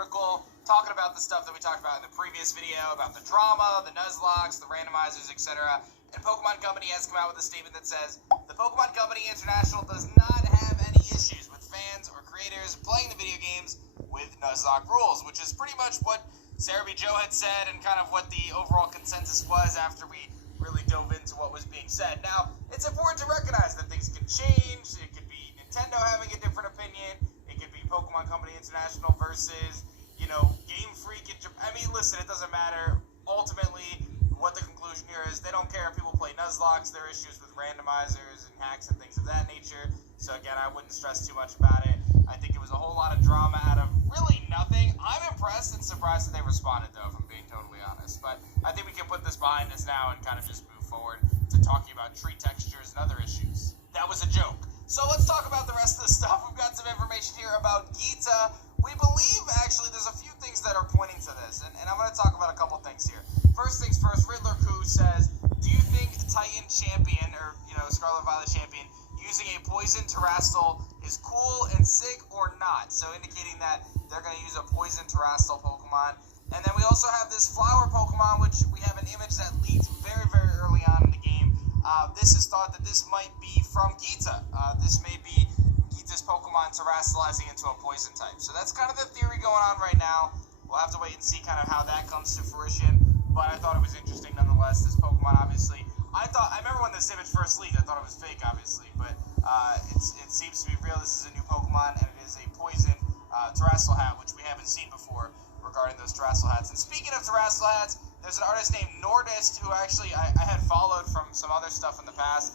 article talking about the stuff that we talked about in the previous video, about the drama, the Nuzlockes, the randomizers, etc. And Pokemon Company has come out with a statement that says, the Pokemon Company International does not have any issues with fans or creators playing the video games with Nuzlocke rules, which is pretty much what Sarah B. Joe had said and kind of what the overall consensus was after we really dove into what was being said. Now, it's important to recognize that things can change. It could be Nintendo having a different opinion. It could be Pokemon Company International versus, Game Freak in Japan. I mean, listen, it doesn't matter. Ultimately, what the conclusion here is, they don't care if people play Nuzlockes. There are issues with randomizers and hacks and things of that nature. So again, I wouldn't stress too much about it. I think it was a whole lot of drama out of really nothing. I'm impressed and surprised that they responded, though, if I'm being totally honest. But I think we can put this behind us now and kind of just move forward to talking about tree textures and other issues. That was a joke. So let's talk about the rest of the stuff. We've got some information here about Gita. We believe, actually, there's a few things that are pointing to this, and I'm going to talk about a couple things here. First things first, Riddler Koo says, do you think Titan Champion, or, Scarlet Violet Champion, using a poison Terrastal is cool and sick or not? So indicating that they're going to use a poison Terrastal Pokemon. And then we also have this flower Pokemon, which we have an image that leaked very, very early on in the game. This is thought that this might be from Gita. This may be Gita's Pokemon Terrastalizing into a poison type. So that's kind of the theory going on right now. We'll have to wait and see kind of how that comes to fruition. But I thought it was interesting nonetheless. This Pokemon, obviously, I remember when this image first leaked, I thought it was fake, obviously. But it seems to be real. This is a new Pokemon, and it is a poison Terrastal hat, which we haven't seen before regarding those Terrastal hats. And speaking of Terrastal hats, there's an artist named Nordist who actually I had followed from some other stuff in the past.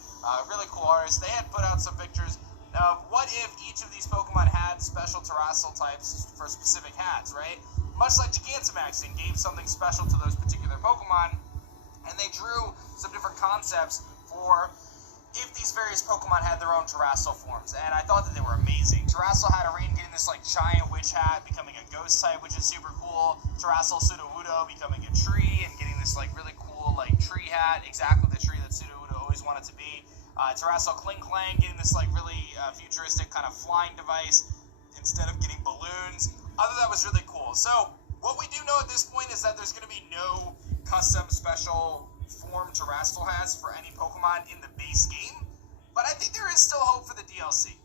Really cool artist. They had put out some pictures of what if each of these Pokemon had special Terrastal types for specific hats, right? Much like Gigantamax, and gave something special to those particular Pokemon. And they drew some different concepts for if these various Pokemon had their own Terrastal forms, and I thought that they were amazing. Terrastal Hatterene getting this giant witch hat, becoming a ghost type, which is super cool. Terrastal Sudowoodo becoming a tree and getting this really cool tree hat, exactly the tree that Sudowoodo always wanted to be. Terrastal Kling Klang getting this really futuristic kind of flying device instead of getting balloons. I thought that was really cool. So what we do know at this point is that there's going to be no custom special form Terrastal hats for any Pokemon in the base game, but I think there is still hope for the DLC.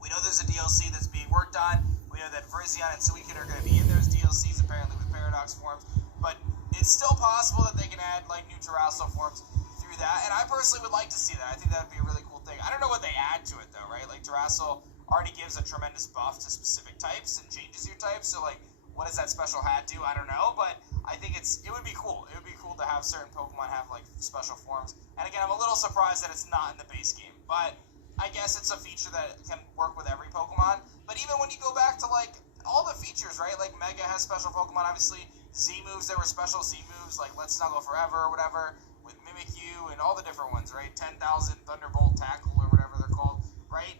We know there's a DLC that's being worked on. We know that Virizion and Suicune are going to be in those DLCs apparently with Paradox forms, but it's still possible that they can add new Terrastal forms through that, and I personally would like to see that. I think that would be a really cool thing. I don't know what they add to it though, right? Terrastal already gives a tremendous buff to specific types and changes your types, so what does that special hat do? I don't know, but I think it would be cool. It would be cool to have certain Pokemon have special forms. And again, I'm a little surprised that it's not in the base game, but I guess it's a feature that can work with every Pokemon. But even when you go back to all the features, right? Mega has special Pokemon, obviously. Z moves, there were special Z moves like Let's Snuggle Forever or whatever, with Mimikyu and all the different ones, right? 10,000 Thunderbolt Tackle or whatever they're called, right?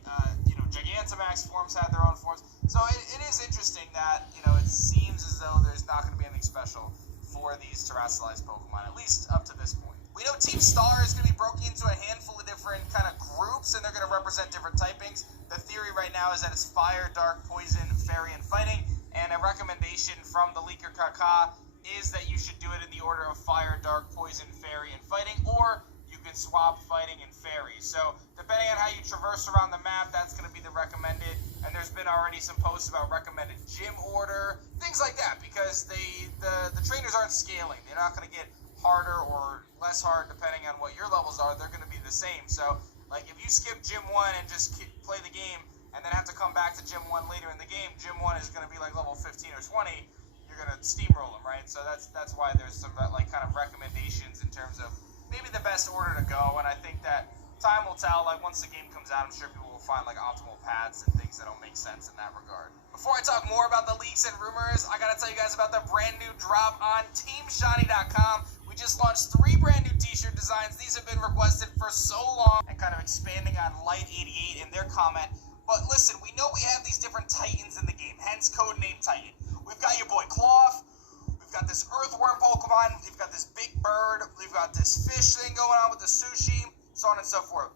Gigantamax forms had their own forms. So it is interesting that, it seems as though there's not going to be anything special for these Terrastalized Pokemon, at least up to this point. We know Team Star is going to be broken into a handful of different kind of groups, and they're going to represent different typings. The theory right now is that it's Fire, Dark, Poison, Fairy, and Fighting, and a recommendation from the leaker Kaka is that you should do it in the order of Fire, Dark, Poison, Fairy, and Fighting, or you can swap Fighting and Fairy. So depending on how you traverse around the map, that's going to be the recommended. And there's been already some posts about recommended gym order, things like that, because the trainers aren't scaling. They're not going to get harder or less hard depending on what your levels are. They're going to be the same. So if you skip Gym 1 and just play the game and then have to come back to Gym 1 later in the game, Gym 1 is going to be level 15 or 20. You're going to steamroll them, right? So that's why there's some kind of recommendations in terms of maybe the best order to go, and I think that time will tell. Once the game comes out, I'm sure people will find optimal paths and things that'll make sense in that regard. Before I talk more about the leaks and rumors, I gotta tell you guys about the brand new drop on TeamShiny.com. We just launched 3 brand new t-shirt designs. These have been requested for so long, and kind of expanding on Light88 in their comment. But listen, we know we have these different Titans in the game, hence codename Titan. We've got your boy Cloth. We've got this earthworm Pokemon, we've got this big bird, we've got this fish thing going on with the sushi, so on and so forth.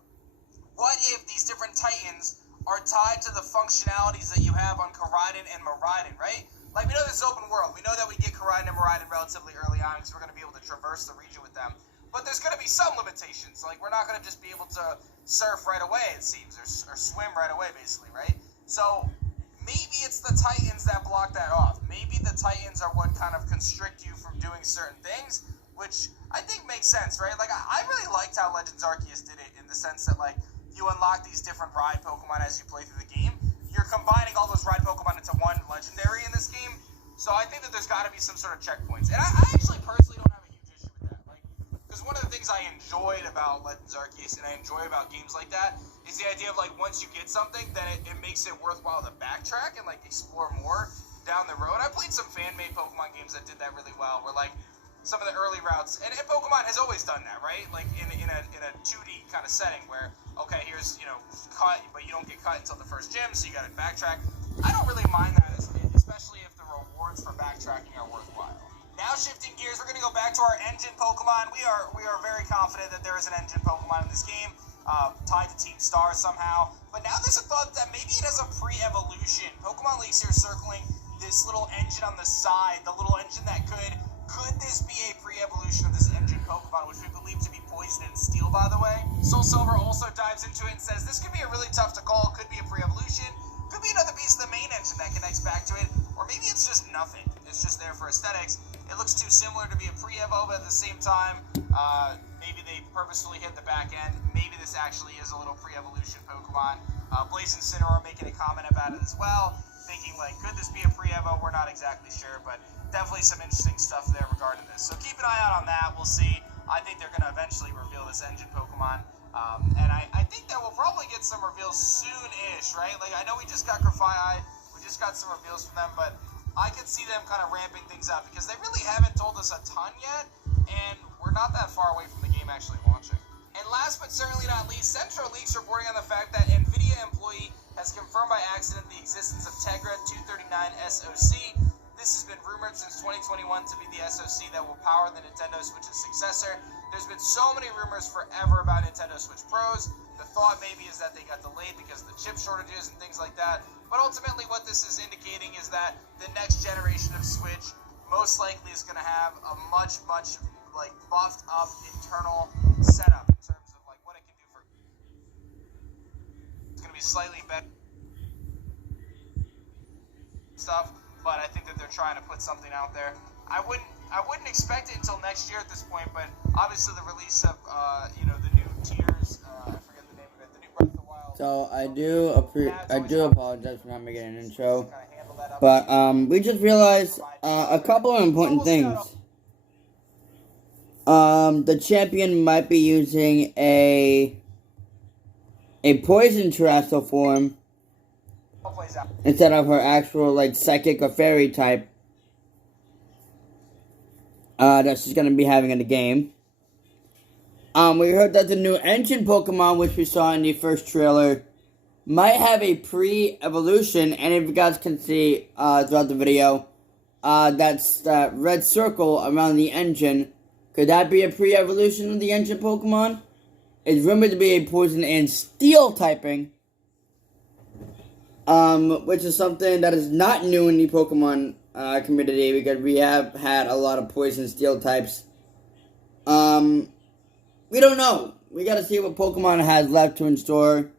What if these different Titans are tied to the functionalities that you have on Koraidon and Miraidon, right? Like, we know this is open world. We know that we get Koraidon and Miraidon relatively early on because we're going to be able to traverse the region with them. But there's going to be some limitations. Like, we're not going to just be able to surf right away, it seems, or swim right away, basically, right? So maybe it's the Titans that block that off. Maybe the Titans are what kind of constrict you from doing certain things, which I think makes sense, right? Like, I really liked how Legends Arceus did it in the sense that, like, you unlock these different ride Pokemon as you play through the game. You're combining all those ride Pokemon into one legendary in this game. So I think that there's got to be some sort of checkpoints. And I actually personally don't have a huge issue with that. Like, because one of the things I enjoyed about Legends Arceus and I enjoy about games like that is the idea of, like, once you get something, then it makes it worthwhile to backtrack and, like, explore more down the road. I played some fan-made Pokemon games that did that really well, where, like, some of the early routes, and Pokemon has always done that, right? Like, in a 2D kind of setting where, okay, here's, you know, cut, but you don't get cut until the first gym, so you gotta backtrack. I don't really mind that, especially if the rewards for backtracking are worthwhile. Now, shifting gears, we're gonna go back to our engine Pokemon. We are very confident that there is an engine Pokemon in this game, tied to Team Star somehow. But now there's a thought that maybe it has a pre-evolution. Pokemon Leaks here circling this little engine on the side, the little engine that could this be a pre-evolution of this engine Pokemon, which we believe to be Poison and Steel, by the way? Soul Silver also dives into it and says this could be a really tough to call, could be a pre-evolution, could be another piece of the main engine that connects back to it, or maybe it's just nothing. It's just there for aesthetics. It looks too similar to be a pre-evo, but at the same time, maybe they purposefully hit the back end. Maybe this actually is a little pre-evolution Pokemon. Blaze and Cineroar making a comment about it as well, thinking, like, could this be a pre-evo? We're not exactly sure, but definitely some interesting stuff there regarding this. So keep an eye out on that. We'll see. I think they're going to eventually reveal this engine Pokemon. And I think that we'll probably get some reveals soon-ish, right? Like, I know we just got Grafaiai. We just got some reveals from them, but I could see them kind of ramping things up because they really haven't told us a ton yet, and we're not that far away from the game actually launching. And last but certainly not least, Central Leaks reporting on the fact that NVIDIA employee has confirmed by accident the existence of Tegra 239 SoC. This has been rumored since 2021 to be the SoC that will power the Nintendo Switch's successor. There's been so many rumors forever about Nintendo Switch Pros. The thought maybe is that they got delayed because of the chip shortages and things like that. But ultimately what this is indicating is that the next generation of Switch most likely is going to have a much, like, buffed up internal setup in terms of, like, what it can do for... It's going to be slightly better stuff. But I think that they're trying to put something out there. I wouldn't expect it until next year at this point, but obviously the release of the new tiers, I forget the name of it, the new Breath of the Wild. So I do apologize for not making an intro, but we just realized a couple of important things. The champion might be using a poison terrestrial form instead of her actual, like, psychic or fairy type that she's going to be having in the game. We heard that the new engine Pokemon, which we saw in the first trailer, might have a pre-evolution, and if you guys can see throughout the video, that's that red circle around the engine. Could that be a pre-evolution of the engine Pokemon? It's rumored to be a poison and steel typing. Which is something that is not new in the Pokemon community because we have had a lot of poison steel types. We don't know. We gotta see what Pokemon has left to in store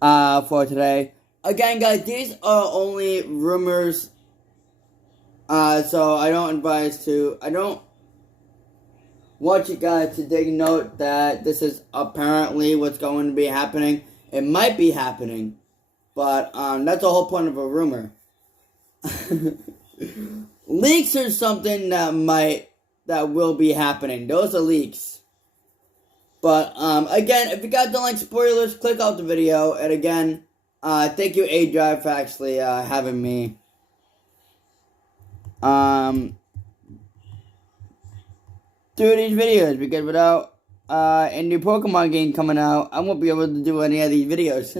for today. Again, guys, these are only rumors. So I don't want you guys to take note that this is apparently what's going to be happening. It might be happening. But, that's the whole point of a rumor. Leaks are something that will be happening. Those are leaks. But, again, if you guys don't like spoilers, click out the video. And again, thank you, A-Drive, for actually, having me. Do these videos, because without, a new Pokemon game coming out, I won't be able to do any of these videos.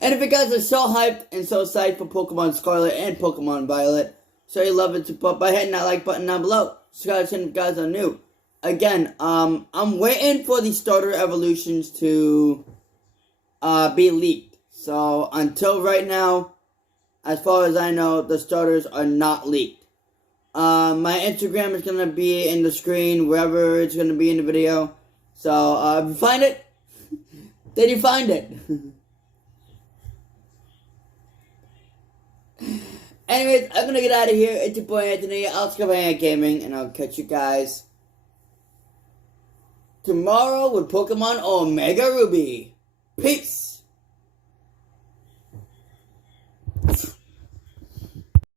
And if you guys are so hyped and so psyched for Pokemon Scarlet and Pokemon Violet, so you love it, support by hitting that like button down below. Subscribe if you guys are new. Again, I'm waiting for the starter evolutions to be leaked. So until right now, as far as I know, the starters are not leaked. My Instagram is going to be in the screen, wherever it's going to be in the video. So, if you find it, then you find it. Anyways, I'm going to get out of here. It's your boy Anthony, Altscapang Gaming, and I'll catch you guys tomorrow with Pokemon Omega Ruby. Peace!